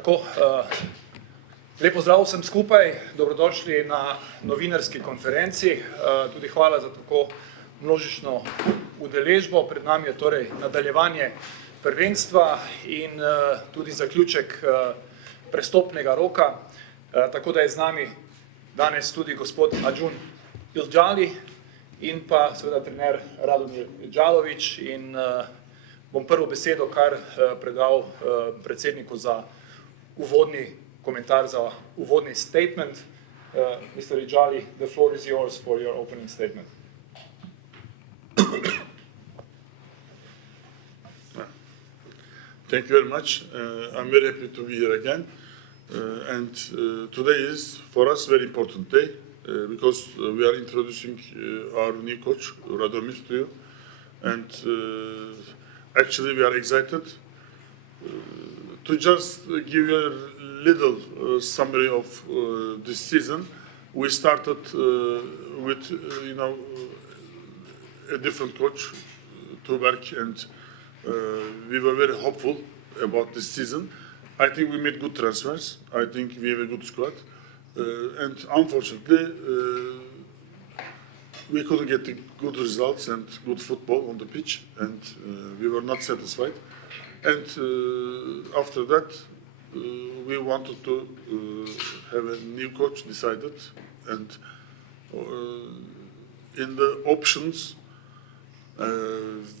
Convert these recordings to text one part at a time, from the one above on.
Tako, lep pozdrav vsem skupaj, dobrodošli na novinarski konferenci. Tudi hvala za tako množično udeležbo. Pred nami je torej nadaljevanje prvenstva in tudi zaključek prestopnega roka. Tako da je z nami danes tudi gospod Acun Ilicali in pa seveda trener Radomir Đalović in bom prvo besedo kar predal predsedniku za uvodni komentar, za uvodni statement. Mr. Ilicali, the floor is yours for your opening statement. Thank you very much. I'm very happy to be here again. And today is, for us, a very important day because we are introducing our new coach, Radomir, to you. And actually, we are excited. To just give you a little summary of this season, we started with, a different coach, Tuberk, and we were very hopeful about this season. I think we made good transfers. I think we have a good squad. And unfortunately, we couldn't get the good results and good football on the pitch, and we were not satisfied. And after that, we wanted to have a new coach decided. And in the options,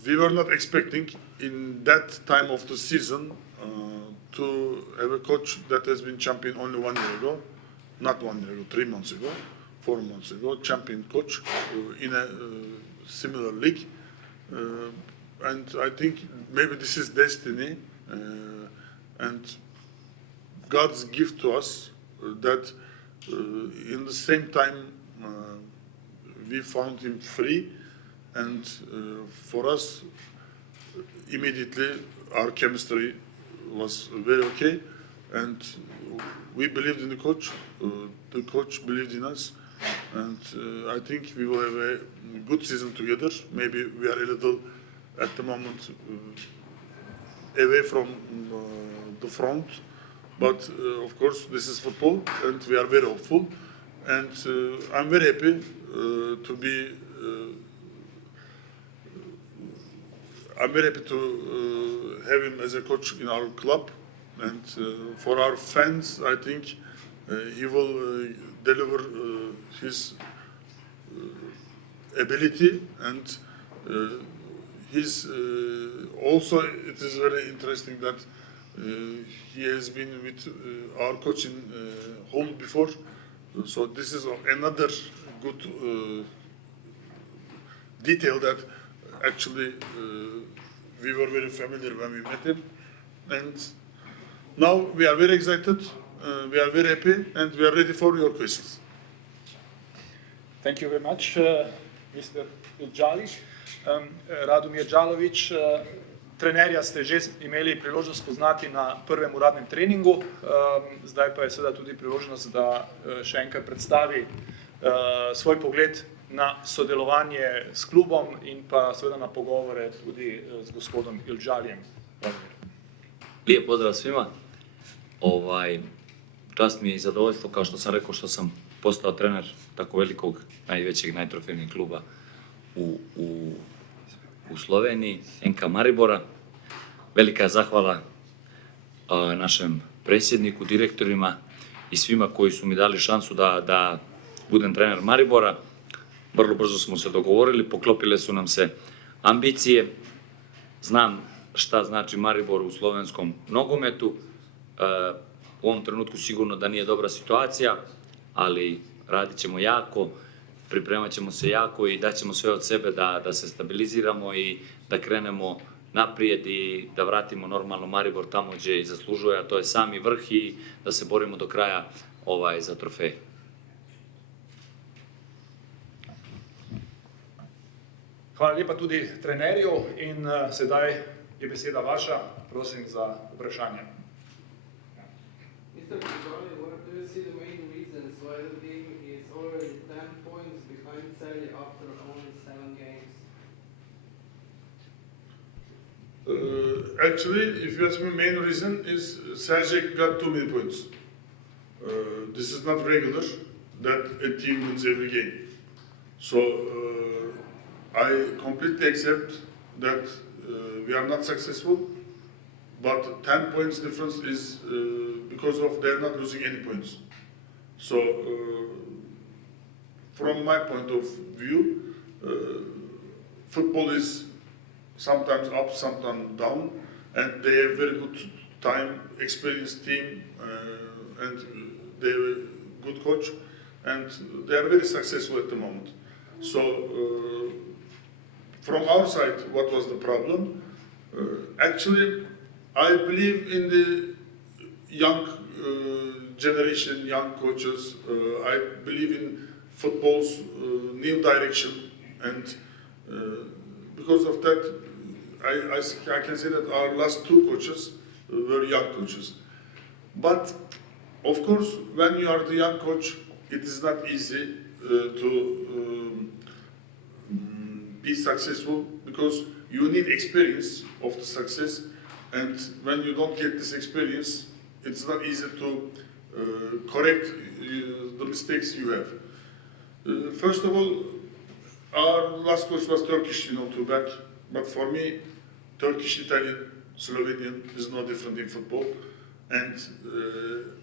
we were not expecting in that time of the season to have a coach that has been champion only 1 year ago, not 1 year ago, 3 months ago, 4 months ago, champion coach in a similar league. And I think maybe this is destiny and God's gift to us that in the same time we found him free, and for us immediately our chemistry was very okay, and we believed in the coach believed in us, and I think we will have a good season together. Maybe we are a little at the moment away from the front, but of course this is football and we are very hopeful, and I'm very happy to be I'm very happy to have him as a coach in our club, and for our fans, I think he will deliver his ability, and he's also, it is very interesting that he has been with our coach in Hull before, so this is another good detail that actually we were very familiar when we met him, and now we are very excited, we are very happy, and we are ready for your questions. Thank you very much, Mr. Ilicali. Radomir Đalović, trenerja ste že imeli priložnost spoznati na prvem uradnem treningu, zdaj pa je seveda tudi priložnost, da še enkrat predstavi svoj pogled na sodelovanje s klubom in pa seveda na pogovore tudi s gospodom Ilicalijem. Lijep pozdrav svima. Čast mi je i zadovoljstvo, kao što sam rekao, što sam postao trener tako velikog, najvećeg, najtrofejnijeg kluba u Sloveniji, NK Maribora. Velika je zahvala našem predsjedniku, direktorima i svima koji su mi dali šansu da budem trener Maribora. Vrlo brzo smo se dogovorili, poklopile su nam se ambicije. Znam šta znači Maribor u slovenskom nogometu. U ovom trenutku sigurno da nije dobra situacija, ali radit ćemo jako, pripremat ćemo se jako i daćemo sve od sebe da se stabiliziramo i da krenemo naprijed i da vratimo normalno Maribor tamo gdje i zaslužuje, a to je sami vrh, i da se borimo do kraja za trofej. Hvala lepa tudi trenerju in sedaj je beseda vaša, prosim za vprašanje. Mr. Ilicali, what do you see the main reasons why the team is already 10 points behind Celje after only 7 games? Actually, if you ask me, main reason is Sergej got too many points. This is not regular that a team wins every game. So I completely accept that we are not successful, but 10 points difference is because of they're not losing any points. So from my point of view, football is sometimes up, sometimes down, and they have very good time, experienced team, and they have a good coach, and they are very successful at the moment. So from our side, what was the problem? Actually, I believe in the young generation, young coaches. I believe in football's new direction, and because of that, I can say that our last two coaches were young coaches. But of course, when you are the young coach, it is not easy to be successful, because you need experience of the success, and when you don't get this experience, it's not easy to correct the mistakes you have. First of all, our last coach was Turkish, too bad, but for me, Turkish, Italian, Slovenian is no different in football, and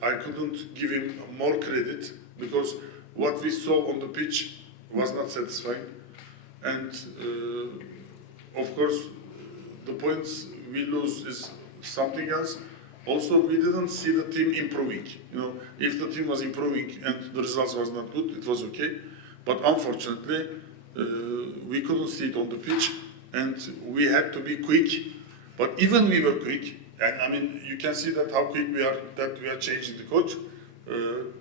I couldn't give him more credit because what we saw on the pitch was not satisfying. And of course, the points we lose is something else. Also, we didn't see the team improving. If the team was improving and the results was not good, it was okay. But unfortunately, we couldn't see it on the pitch, and we had to be quick. But even we were quick, and I mean, you can see that how quick we are, that we are changing the coach.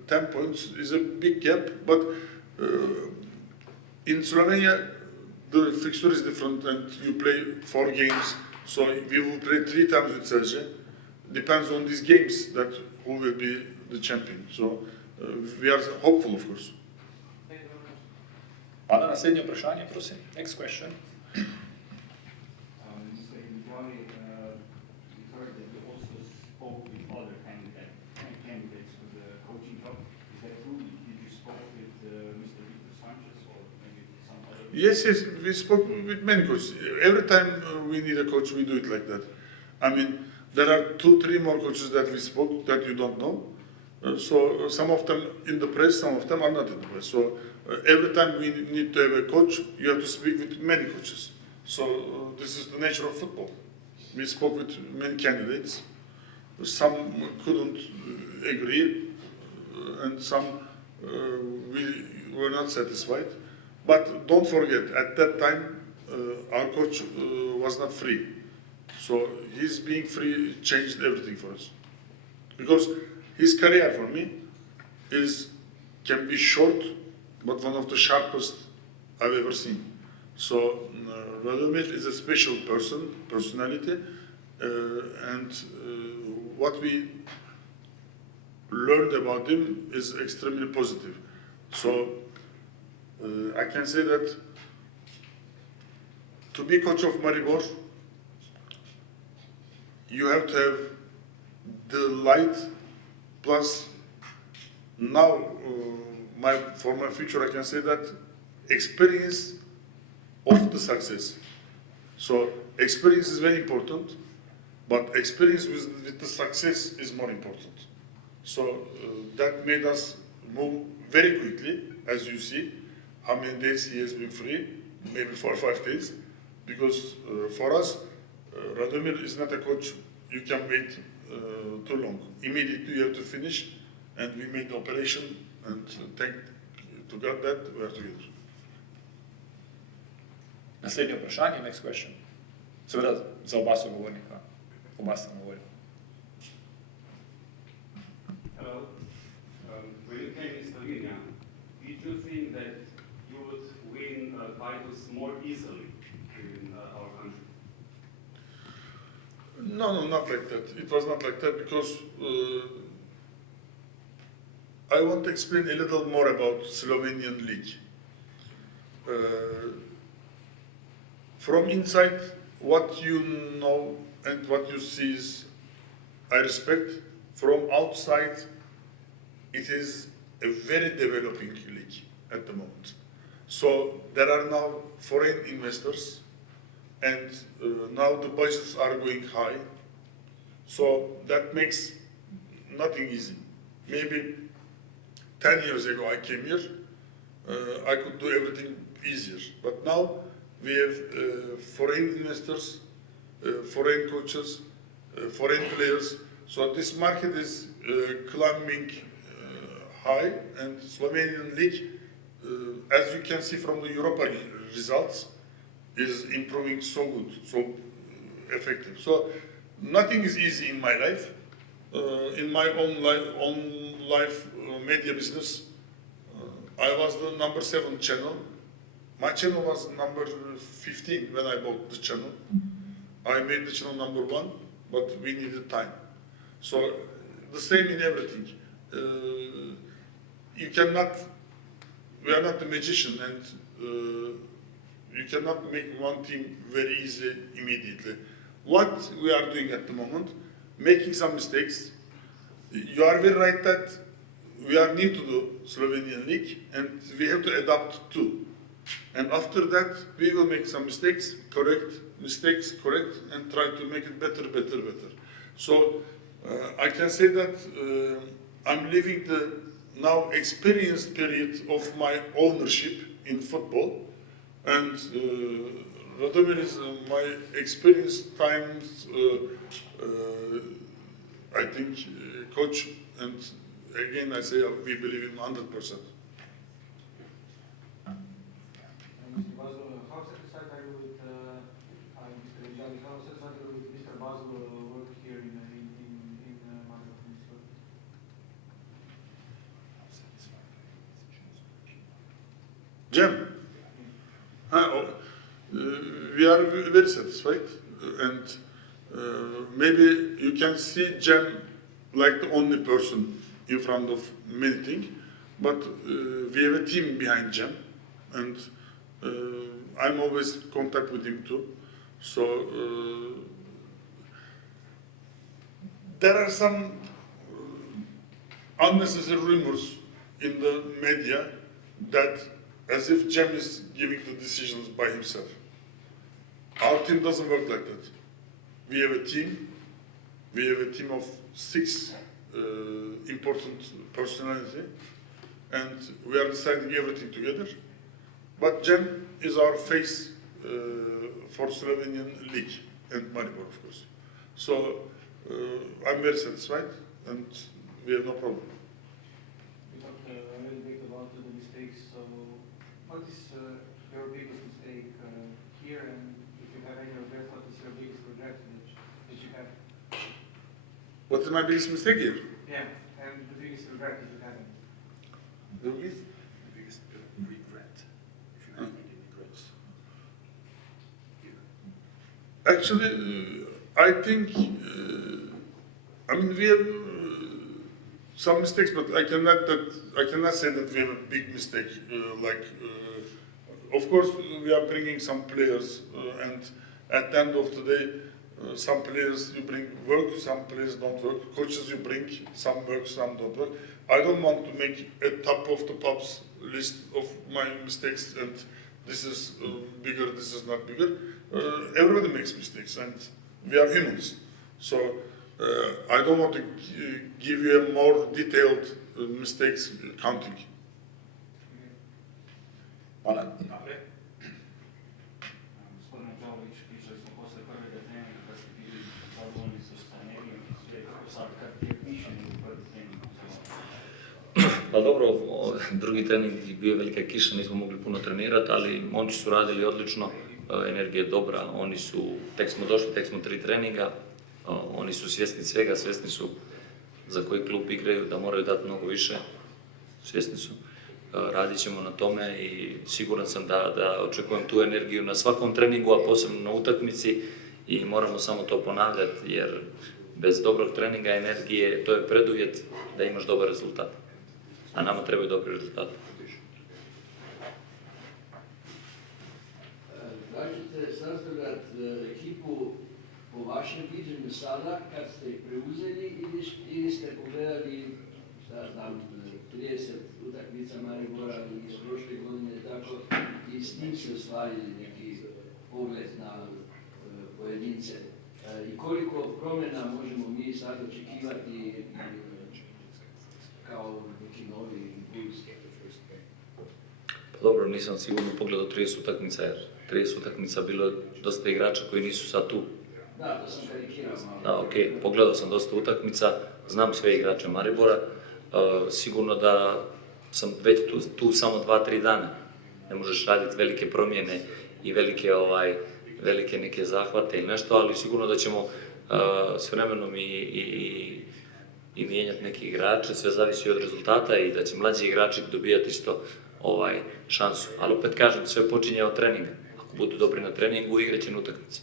10 points is a big gap, but in Slovenia, the fixture is different, and you play 4 games, so we will play 3 times with Sergej. Depends on these games that who will be the champion. So we are hopeful, of course. Hvala, naslednje vprašanje, prosim. Next question. Mr. Ilicali, we heard that you also spoke with other candidates for the coaching job. Is that true? Did you spoke with Mr. Sanchez or maybe some other? Yes, we spoke with many coaches. Every time we need a coach, we do it like that. I mean, there are 2-3 more coaches that we spoke that you don't know. So some of them in the press, some of them are not in the press. So every time we need to have a coach, you have to speak with many coaches. So this is the nature of football. We spoke with many candidates. Some couldn't agree, and some we were not satisfied. But don't forget, at that time, our coach was not free. So his being free changed everything for us. Because his career for me can be short, but one of the sharpest I've ever seen. So Radomir is a special personality, and what we learned about him is extremely positive. So I can say that to be coach of Maribor, you have to have the light, plus now for my future I can say that experience of the success. So experience is very important, but experience with the success is more important. So that made us move very quickly, as you see. How many days he has been free? Maybe 4 or 5 days. Because for us, Radomir is not a coach you can wait too long. Immediately you have to finish, and we made the operation, and thank to God that we are together. Naslednje vprašanje, next question. Seveda za oba sogovornika. Oba sta na voljo. Hello. When you came in Slovenia, did you think that you would win titles more easily in our country? No, not like that. It was not like that because I want to explain a little more about Slovenian league. From inside, what you know and what you see is, I respect. From outside, it is a very developing league at the moment. So there are now foreign investors, and now the budgets are going high. So that makes nothing easy. Maybe 10 years ago I came here, I could do everything easier. But now we have foreign investors, foreign coaches, foreign players. So this market is climbing high, and Slovenian league, as you can see from the Europa results, is improving so good, so effective. So nothing is easy in my life. In my own life media business, I was the number 7 channel. My channel was number 15 when I bought the channel. I made the channel number 1, but we needed time. So the same in everything. You cannot, we are not the magician, and you cannot make one thing very easy immediately. What we are doing at the moment, making some mistakes. You are very right that we are new to the Slovenian league, and we have to adapt too. And after that, we will make some mistakes, correct, and try to make it better. So I can say that I'm living the now experienced period of my ownership in football, and Radomir is my experienced times, I think, coach, and again I say we believe in 100%. Mr. Basel, how satisfied are you with Mr. Ilicali? How satisfied are you with Mr. Basel work here in Maribor? Jem, we are very satisfied, and maybe you can see Jem like the only person in front of many things, but we have a team behind Jem, and I'm always in contact with him too. So there are some unnecessary rumors in the media that as if Jem is giving the decisions by himself. Our team doesn't work like that. We have a team. We have a team of 6 important personalities, and we are deciding everything together. But Jem is our face for Slovenian League and Maribor, of course. So I'm very satisfied, and we have no problem. We talked a little bit about the mistakes. So, what is your biggest mistake here, and if you have any regrets, what is your biggest regret that you have? What is my biggest mistake here? Yeah, and the biggest regret if you have any. The biggest regret, if you have any regrets. Actually, I think, I mean, we have some mistakes, but I cannot say that we have a big mistake. Of course, we are bringing some players, and at the end of the day, some players you bring work, some players don't work. Coaches you bring, some work, some don't work. I don't want to make a top of the pops list of my mistakes, and this is bigger, this is not bigger. Everybody makes mistakes, and we are humans. So I don't want to give you a more detailed mistakes counting. Gospodine Đalović, pričali smo posle prvega treninga kad ste bili zadovoljni sa energijom i sve, sad kad je više nego prvi trening. Pa dobro, drugi trening je bio velika kiša, nismo mogli puno trenirati, ali momci su radili odlično, energija je dobra, oni su, tek smo došli, tek smo 3 treninga, oni su svjesni svega, svjesni su za koji klub igraju, da moraju dati mnogo više, svjesni su. Radit ćemo na tome i siguran sam da očekujem tu energiju na svakom treningu, a posebno na utakmici, i moramo samo to ponavljati, jer bez dobrog treninga energije to je preduvjet da imaš dobar rezultat, a nama trebaju dobri rezultati. Kažete sastavljati ekipu po vašem viđenju sada, kad ste ih preuzeli ili ste pogledali, šta znam, 30 utakmica Maribora iz prošle godine, tako i s njim se ostvarili neki pogled na pojedince. I koliko promjena možemo mi sad očekivati kao neki novi impuls? Pa dobro, nisam sigurno pogledao 30 utakmica, jer 30 utakmica bilo dosta igrača koji nisu sad tu. Da, to sam karikirao malo. Da, okej, pogledao sam dosta utakmica, znam sve igrače Maribora, sigurno da sam već tu samo 2-3 dana. Ne možeš raditi velike promjene i velike neke zahvate ili nešto, ali sigurno da ćemo s vremenom i mijenjati neke igrače, sve zavisi od rezultata i da će mlađi igrači dobijati isto šansu. Ali opet kažem, sve počinje od treninga. Ako budu dobri na treningu, igrat će na utakmici.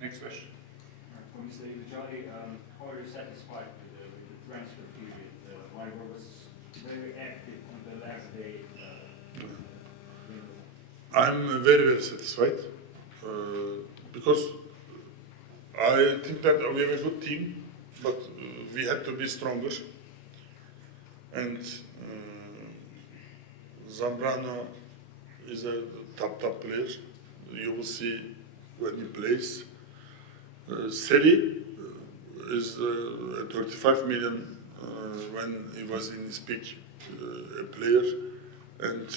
Next question. For Mr. Ilicali, how are you satisfied with the transfer period? Maribor was very active on the last day. I'm very, very satisfied because I think that we have a good team, but we had to be stronger. And Zambrano is a top player. You will see when he plays. Seri is 35 million when he was in his peak a player, and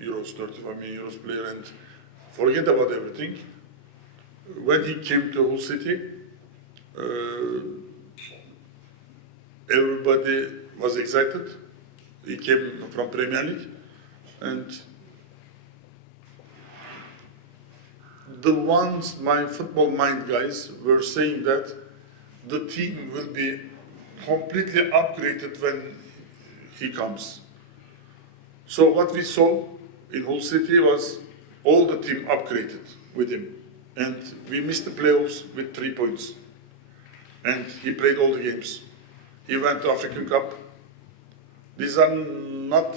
euros 35 million euros player, and forget about everything. When he came to Hull City, everybody was excited. He came from Premier League, and the ones, my football mind guys, were saying that the team will be completely upgraded when he comes. So what we saw in Hull City was all the team upgraded with him. And we missed the playoffs with 3 points. And he played all the games. He went to African Cup. These are not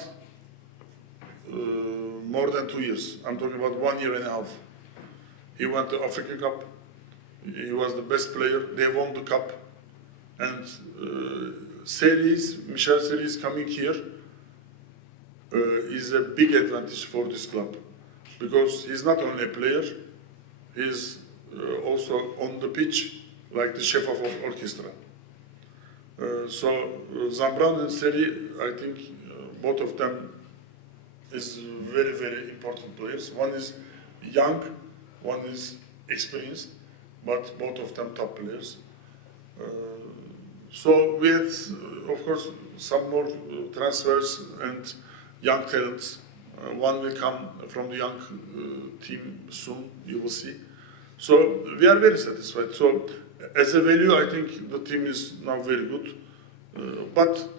more than 2 years. I'm talking about 1 year and a half. He went to African Cup. He was the best player. They won the cup. And Michel Series coming here is a big advantage for this club. Because he's not only a player, he's also on the pitch like the chef of orchestra. So Zambrano and Seri, I think both of them is very, very important players. One is young, one is experienced, but both of them top players. So we had, of course, some more transfers and young talents. One will come from the young team soon, you will see. So we are very satisfied. So as a value, I think the team is now very good. But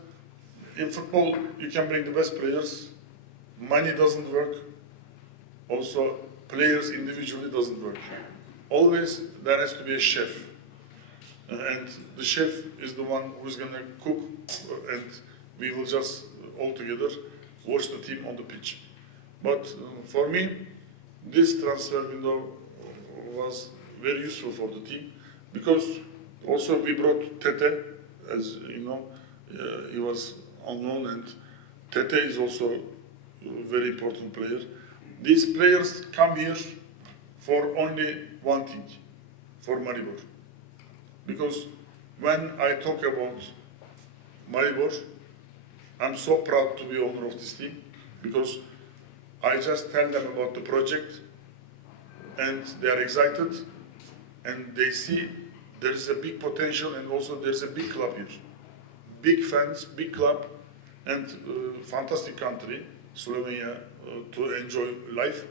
in football, you can bring the best players. Money doesn't work. Also, players individually doesn't work. Always there has to be a chef. And the chef is the one who's going to cook, and we will just all together watch the team on the pitch. But for me, this transfer window was very useful for the team, because also we brought Tete, as you know, he was unknown, and Tete is also a very important player. These players come here for only one thing, for Maribor. Because when I talk about Maribor, I'm so proud to be owner of this team, because I just tell them about the project, and they are excited, and they see there is a big potential, and also there's a big club here. Big fans, big club, and fantastic country, Slovenia, to enjoy life.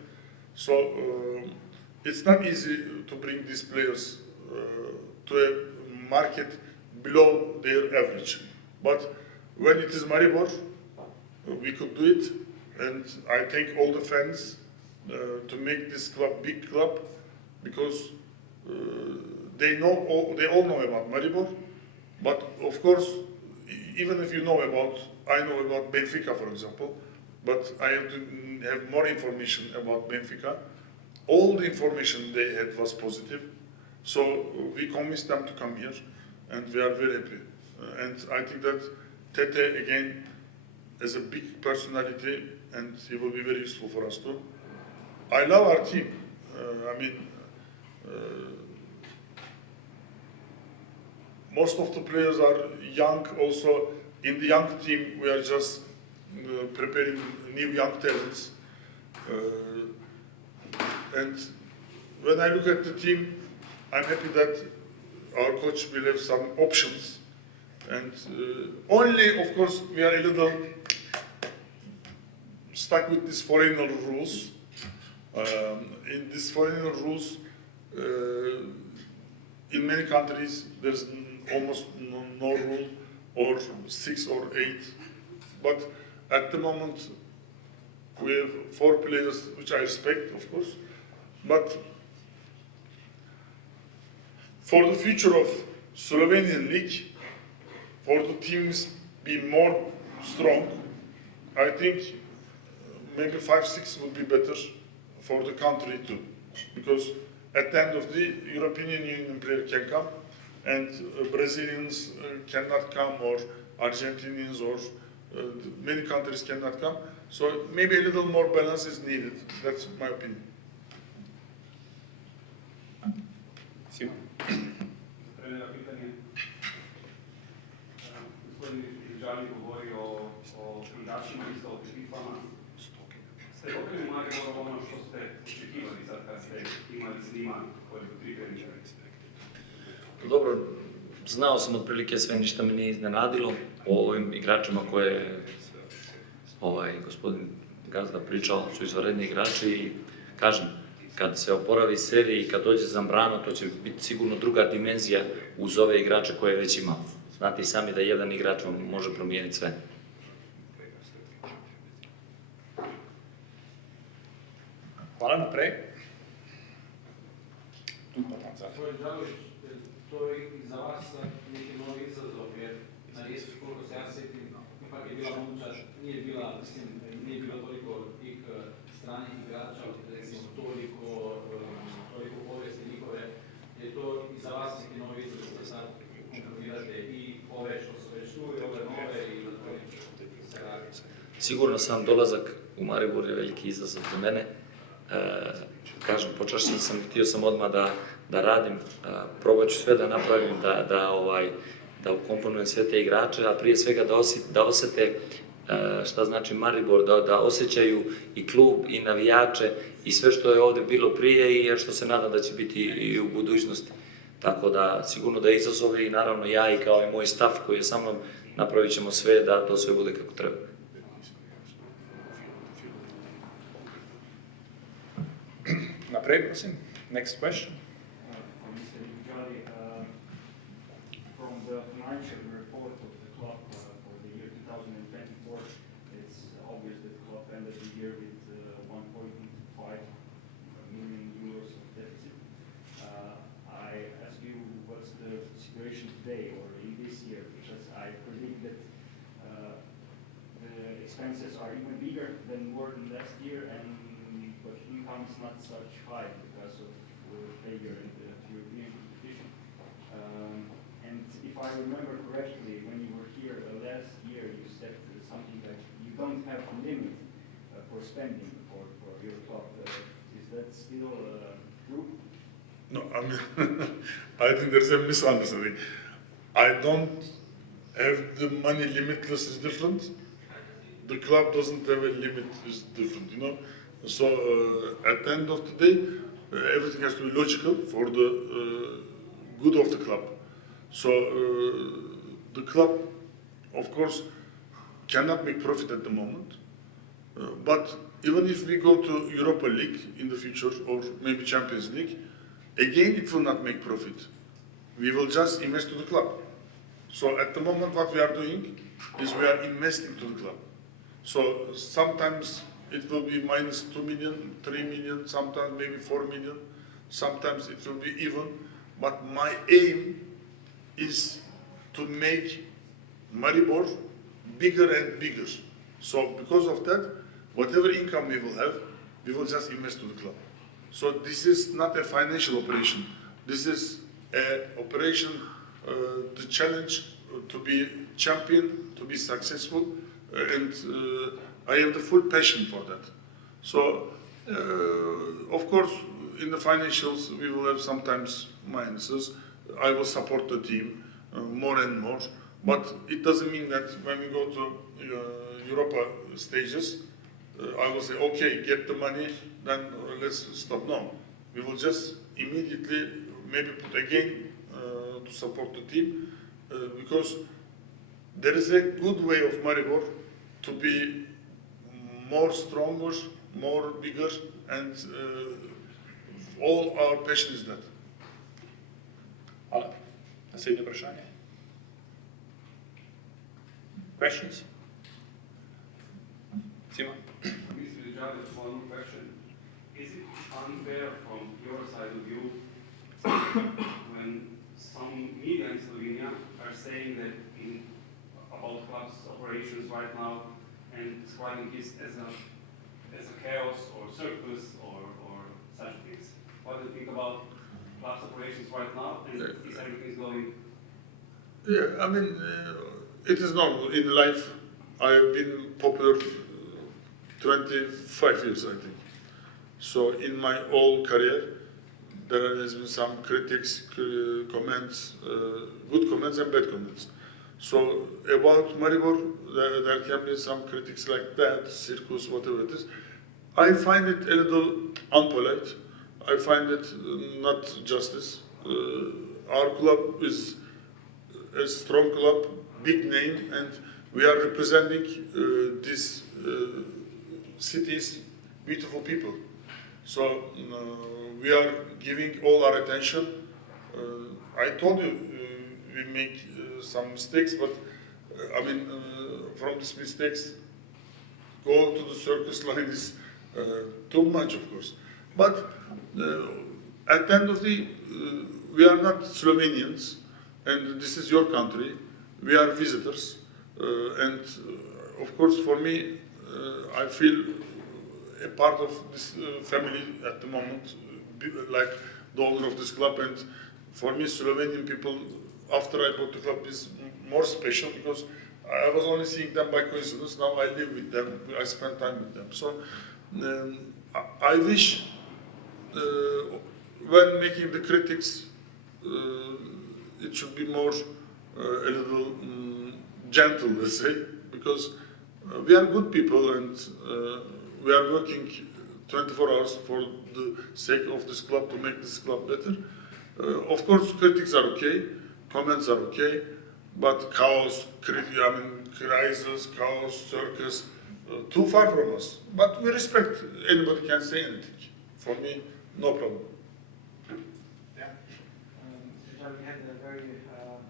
So it's not easy to bring these players to a market below their average. But when it is Maribor, we could do it, and I thank all the fans to make this club big club, because they all know about Maribor. But of course, even if you know about, I know about Benfica, for example, but I have to have more information about Benfica. All the information they had was positive, so we convinced them to come here, and we are very happy. And I think that Tete, again, is a big personality, and he will be very useful for us too. I love our team. Most of the players are young. Also, in the young team, we are just preparing new young talents. And when I look at the team, I'm happy that our coach will have some options. And only, of course, we are a little stuck with these foreigner rules. In these foreigner rules, in many countries, there's almost no rule, or 6 or 8. But at the moment, we have 4 players, which I respect, of course. But for the future of Slovenian league, for the teams be more strong, I think maybe 5-6 would be better for the country too, because at the end of the European Union player can come, and Brazilians cannot come, or Argentinians, or many countries cannot come. So maybe a little more balance is needed. That's my opinion. Trenera, pitanje. Gospodin Ilicali govori o igračima, isto o ekippama. Ste dobili u Mariboru ono što ste očekivali sad kad ste imali s njima koji su pripremljeni? Dobro, znao sam otprilike sve, ništa me nije iznenadilo o ovim igračima koje gospodin Gazda pričao, su izvanredni igrači i kažem, kad se oporavi serija i kad dođe Zambrano, to će biti sigurno druga dimenzija uz ove igrače koje već imamo. Znate i sami da jedan igrač vam može promijeniti sve. Hvala, naprej. Gospodin Đalović, to je i za vas neki novi izazov, jer na Rijeku, koliko se ja sjetim, ipak je bila momčad, nije bilo toliko tih stranih igrača, recimo toliko povijesti njihove, je to i za vas neki novi izazov da sad kontrolirate i ove što su već tu i ove nove i na koje se radi. Sigurno sam dolazak u Maribor je veliki izazov za mene. Kažem, počašćen sam, htio sam odmah da radim, probat ću sve da napravim, da ukomponujem sve te igrače, a prije svega da osete šta znači Maribor, da osjećaju i klub i navijače i sve što je ovdje bilo prije i što se nadam da će biti i u budućnosti. Tako da sigurno da je izazov i naravno ja i kao i moj staff koji je sa mnom napravit ćemo sve da to sve bude kako treba. Naprej, prosim. Next question. Mr. Ilicali, from the financial report of the club for the year 2024, it's obvious that the club ended the year with 1.5 million euros of deficit. I ask you, what's the situation today or in this year? Because I predict that the expenses are even bigger than more than last year, but income is not such high because of failure in the European competition. And if I remember correctly, when you were here last year, you said something like you don't have a limit for spending for your club. Is that still true? No, I mean, I think there's a misunderstanding. I don't have the money limitless is different. The club doesn't have a limit is different, you know. So at the end of the day, everything has to be logical for the good of the club. So the club, of course, cannot make profit at the moment. But even if we go to Europa League in the future, or maybe Champions League, again it will not make profit. We will just invest to the club. So at the moment what we are doing is we are investing to the club. So sometimes it will be minus 2 million, 3 million, sometimes maybe 4 million, sometimes it will be even. But my aim is to make Maribor bigger and bigger. So because of that, whatever income we will have, we will just invest to the club. So this is not a financial operation. This is an operation, the challenge to be champion, to be successful, and I have the full passion for that. So, of course, in the financials, we will have sometimes minuses. I will support the team more and more, but it doesn't mean that when we go to Europa stages, I will say, okay, get the money, then let's stop. No, we will just immediately maybe put again to support the team because there is a good way of Maribor to be more stronger, more bigger, and all our passion is that. Hvala. Naslednje vprašanje. Questions? Simon? Mr. Ilicali, one question. Is it unfair from your side of view when some media in Slovenia are saying that about clubs operations right now and describing this as a chaos or circus or such things? What do you think about clubs operations right now and is everything going? Yeah, I mean, it is normal in life. I have been popular 25 years, I think. So in my whole career, there has been some critics, comments, good comments and bad comments. So about Maribor, there can be some critics like that, circus, whatever it is. I find it a little unpolite. I find it not justice. Our club is a strong club, big name, and we are representing this city's beautiful people. So we are giving all our attention. I told you we make some mistakes, but I mean, from these mistakes, go to the circus line is too much, of course. But at the end of the day, we are not Slovenians, and this is your country. We are visitors, and of course, for me, I feel a part of this family at the moment, like the owner of this club. And for me, Slovenian people, after I bought the club, is more special because I was only seeing them by coincidence. Now I live with them, I spend time with them. So I wish when making the critics, it should be more a little gentle, let's say, because we are good people and we are working 24 hours for the sake of this club to make this club better. Of course, critics are okay, comments are okay, but chaos, crisis, chaos, circus, too far from us. But we respect anybody can say anything. For me, no problem. We had a very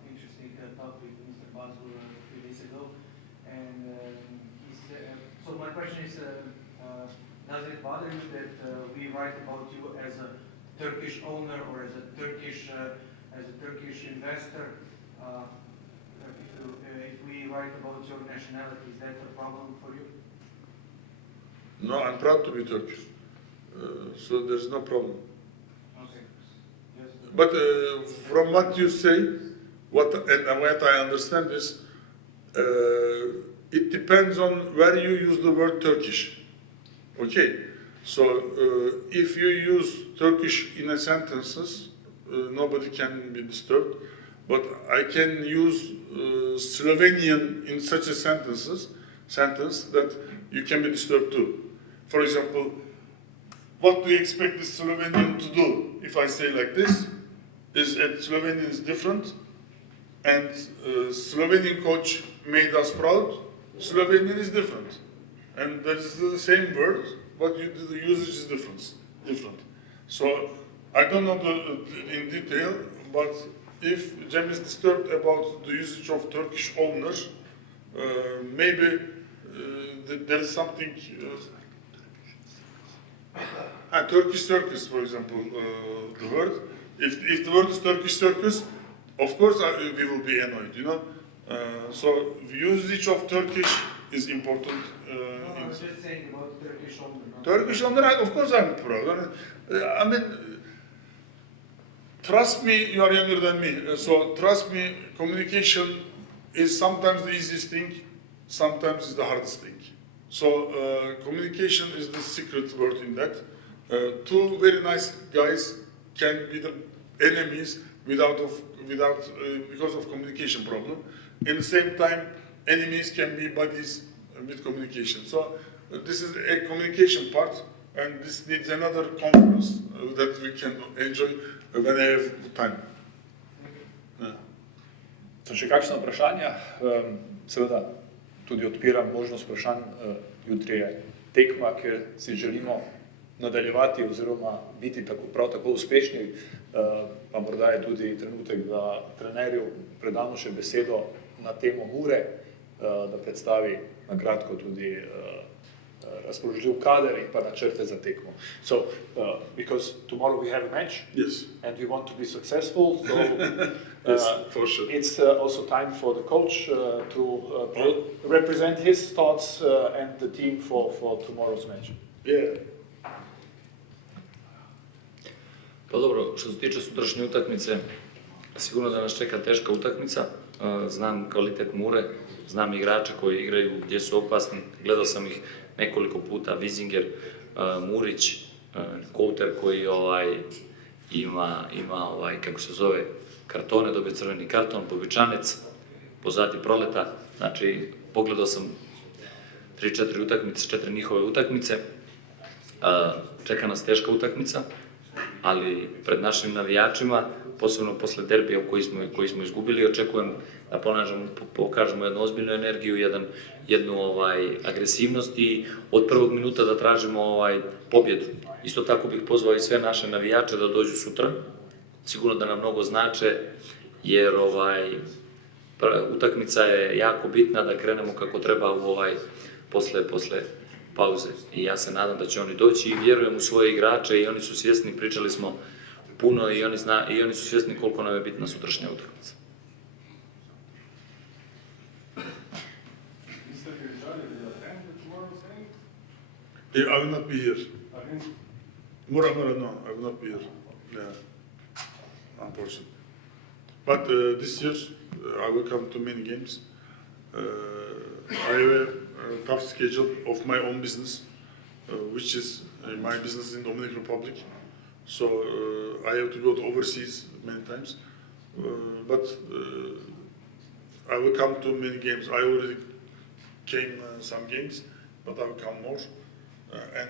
interesting talk with Mr. Bazur a few days ago, and so my question is, does it bother you that we write about you as a Turkish owner or as a Turkish investor? If we write about your nationality, is that a problem for you? No, I'm proud to be Turkish, so there's no problem. Okay. Yes. But from what you say, what I understand is, it depends on where you use the word Turkish. Okay, so if you use Turkish in a sentences, nobody can be disturbed. But I can use Slovenian in such a sentence that you can be disturbed too. For example, what do you expect the Slovenian to do? If I say like this, is that Slovenian is different, and Slovenian coach made us proud. Slovenian is different, and that is the same word, but the usage is different. So I don't know in detail, but if Cem is disturbed about the usage of Turkish owners, maybe there is something. Turkish circus, for example, the word. If the word is Turkish circus, of course we will be annoyed. You know, So usage of Turkish is important. I was just saying about Turkish only. Turkish on the right, of course I'm proud. I mean, trust me, you are younger than me. So trust me, communication is sometimes the easiest thing, sometimes is the hardest thing. So communication is the secret word in that. Two very nice guys can be the enemies because of communication problem. In the same time, enemies can be buddies with communication. So this is a communication part, and this needs another conference that we can enjoy when I have time. So še kakšno vprašanje? Seveda tudi odpiram možnost vprašanj. Jutri je tekma, ker si želimo nadaljevati oziroma biti prav tako uspešni, pa morda je tudi trenutek, da trenerju predamo še besedo na temo Mure, da predstavi na kratko tudi razpoložljiv kader in pa načrte za tekmo. So, because tomorrow we have a match, Yes. and we want to be successful, so Yes, for sure. it's also time for the coach to represent his thoughts and the team for tomorrow's match. Yeah. Pa dobro, što se tiče sutrašnje utakmice, sigurno da nas čeka teška utakmica. Znam kvalitet Mure, znam igrače koji igraju gdje su opasni, gledao sam ih nekoliko puta, Vizinger, Murić, Kouter koji ima kako se zove, kartone, dobije crveni karton, Bobičanec, pozadi Proleta, znači pogledao sam 3-4 utakmice, 4 njihove utakmice, čeka nas teška utakmica, ali pred našim navijačima, posebno posle derbija koji smo izgubili, očekujem da pokažemo jednu ozbiljnu energiju, jednu agresivnost i od prvog minuta da tražimo pobjedu. Isto tako bih pozvao i sve naše navijače da dođu sutra, sigurno da nam mnogo znače, jer utakmica je jako bitna da krenemo kako treba posle pauze. I ja se nadam da će oni doći i vjerujem u svoje igrače i oni su svjesni, pričali smo puno i oni su svjesni koliko nam je bitna sutrašnja utakmica. I will not be here. Mura, no, I will not be here. Yeah, unfortunately. But this year I will come to many games. I have a tough schedule of my own business, which is my business in Dominican Republic. So I have to go to overseas many times. But I will come to many games. I already came some games, but I will come more. And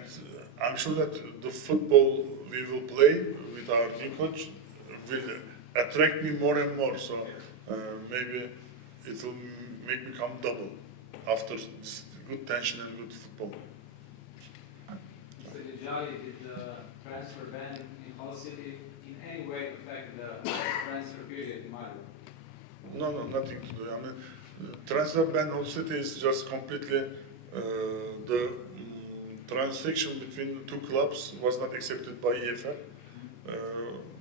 I'm sure that the football we will play with our new coach will attract me more and more. So maybe it will make me come double after this good tension and good football. Mr. Ilicali, did the transfer ban in Hull City in any way affect the transfer period in Maribor? No, nothing to do. I mean, transfer ban in Hull City is just completely the transaction between two clubs was not accepted by EFL,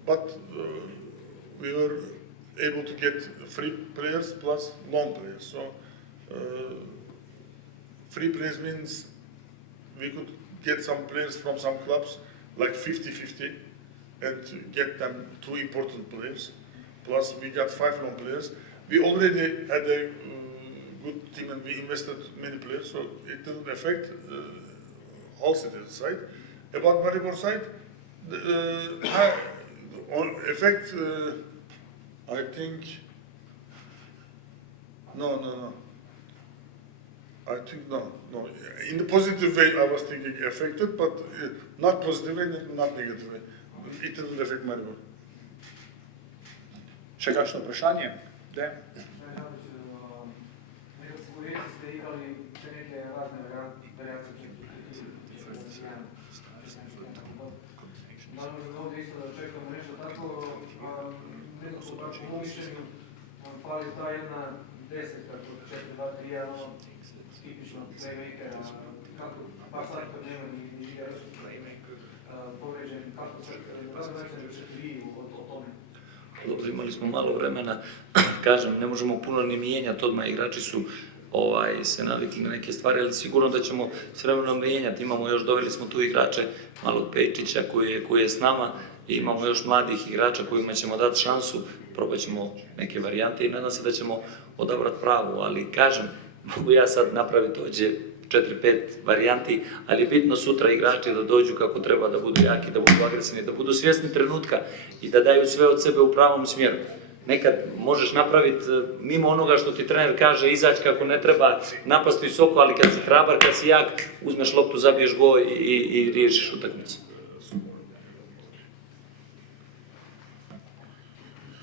but we were able to get free players plus loan players. So free players means we could get some players from some clubs, like 50-50, and get them 2 important players. Plus we got 5 loan players. We already had a good team and we invested many players, so it didn't affect Hull City's side. About Maribor side, on effect, I think, no. I think no. In the positive way, I was thinking affected, but not positive way, not negative way. It didn't affect Maribor. Še kakšno vprašanje? U Rijeci ste igrali še neke razne varijacije. Naravno da ovdje isto da očekujemo nešto tako, nekako po mom mišljenju fali ta jedna desetka kod 4-2-3, tipično playmakera, kako pa sad kad nema ni povređen, kako se različite vi o tome? Dobro, imali smo malo vremena, kažem, ne možemo puno ni mijenjati, odmah igrači su se navikli na neke stvari, ali sigurno da ćemo s vremenom mijenjati. Imamo još, doveli smo tu igrače, malog Pejčića koji je s nama, i imamo još mladih igrača kojima ćemo dati šansu, probat ćemo neke varijante i nadam se da ćemo odabrati pravu, ali kažem, mogu ja sad napraviti ovdje 4-5 varijanti, ali je bitno sutra igrači da dođu kako treba, da budu jaki, da budu agresivni, da budu svjesni trenutka i da daju sve od sebe u pravom smjeru. Nekad možeš napraviti mimo onoga što ti trener kaže, izaći kako ne treba, napasti visoko, ali kad si hrabar, kad si jak, uzmeš loptu, zabiješ gol i riješiš utakmicu.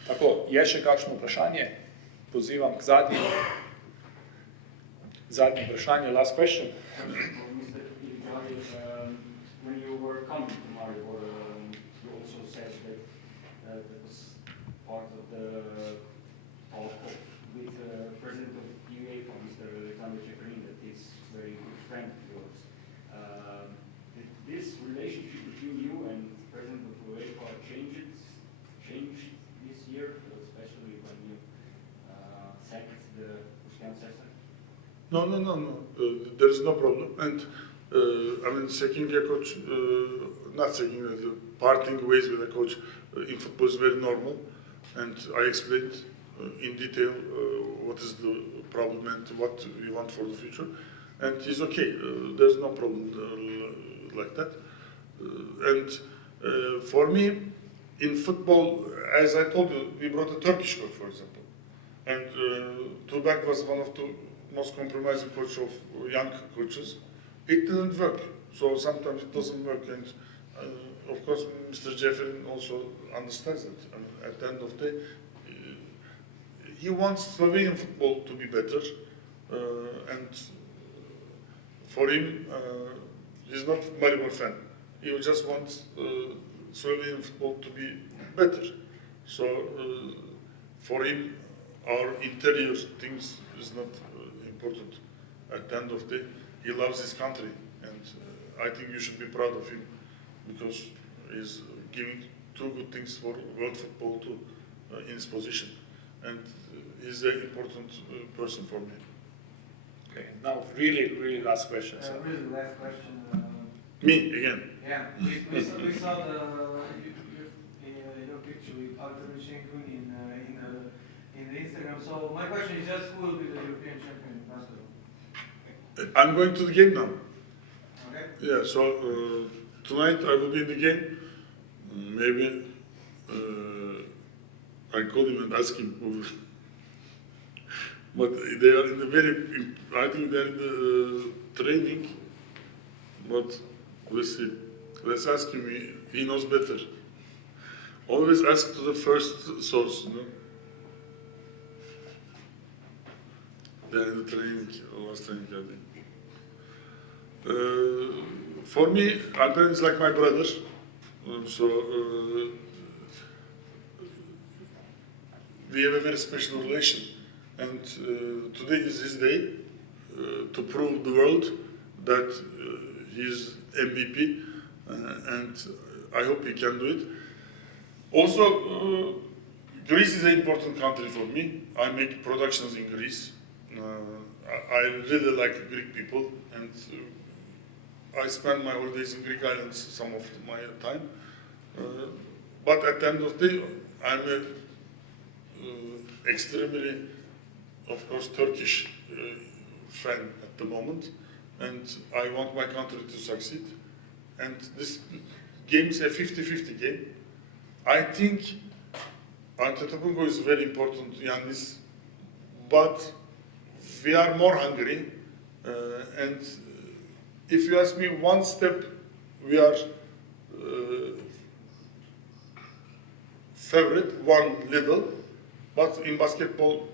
Tako, je še kakšno vprašanje? Pozivam k zadnje vprašanje, last question. Mr. Ilicali, when you were coming to Maribor, you also said that that was part of the talk with the president of UEFA, Mr. that is very good friend of yours. Did this relationship between you and the president of UEFA changed this year, especially when you sacked the Busquets? No. There is no problem. And I mean, sacking a coach, not sacking, parting ways with a coach in football is very normal. And I explained in detail what is the problem and what we want for the future. And he's okay. There's no problem like that. And for me, in football, as I told you, we brought a Turkish coach, for example. And Tubak was one of the most compromising coach of young coaches. It didn't work. So sometimes it doesn't work. And of course, Mr. Jeffrey also understands that. I mean, at the end of the day, he wants Slovenian football to be better. And for him, he's not a Maribor fan. He just wants Slovenian football to be better. So for him, our interior things is not important. At the end of the day, he loves his country, and I think you should be proud of him because he's giving two good things for world football too in his position, and he's an important person for me. Okay, now really last question. So. Really last question. Me again. Yeah, we saw your picture with Acun Ilicali in the Instagram. So my question is just who will be the European champion in basketball? I'm going to the game now. Okay. Yeah, so tonight I will be in the game. Maybe I call him and ask him. But they are in the I think they are in the training. But let's see. Let's ask him. He knows better. Always ask to the first source. You know? They are in the training, last training, I think. For me, Alperen is like my brother. We have a very special relation. And today is his day to prove the world that he is MVP, and I hope he can do it. Also, Greece is an important country for me. I make productions in Greece. I really like Greek people, and I spend my holidays in Greek islands some of my time. But at the end of the day, I'm extremely, of course, Turkish fan at the moment, and I want my country to succeed. And this game is a 50-50 game. I think Antetokounmpo is very important, Yannis, but we are more hungry. And if you ask me one step, we are favorite, one little, but in basketball,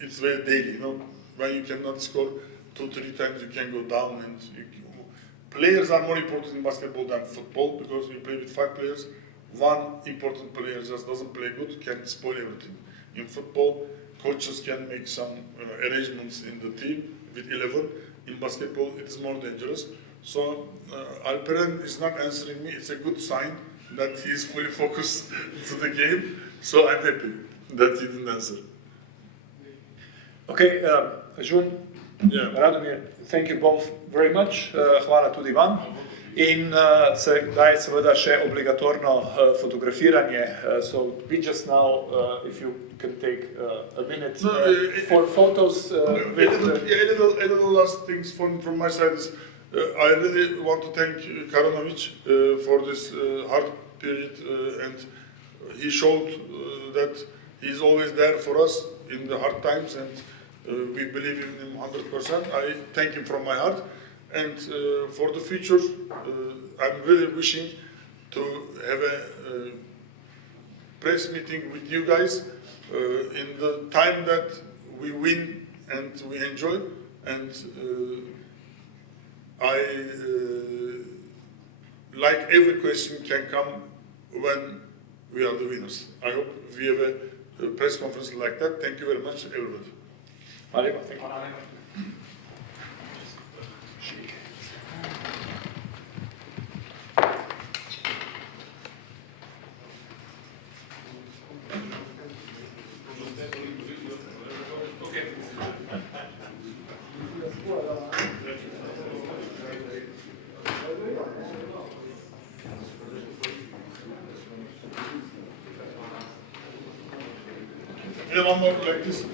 it's very daily, you know. When you cannot score 2-3 times, you can go down. And players are more important in basketball than football because we play with 5 players. One important player just doesn't play good, can spoil everything. In football, coaches can make some arrangements in the team with 11. In basketball, it is more dangerous. So Alperen is not answering me. It's a good sign that he is fully focused to the game. So I'm happy that he didn't answer. Okay, Acun, Yeah. Radomir, thank you both very much. Hvala tudi vam. In sedaj seveda še obligatorno fotografiranje. So we just now, if you can take a minute for photos with A little last things from my side is I really want to thank Karanovic for this hard period and he showed that he's always there for us in the hard times and we believe in him 100%. I thank him from my heart and for the future I'm really wishing to have a press meeting with you guys in the time that we win and we enjoy and I like every question can come when we are the winners. I hope we have a press conference like that. Thank you very much, everybody. Hvala lepa, thank you. One more like this.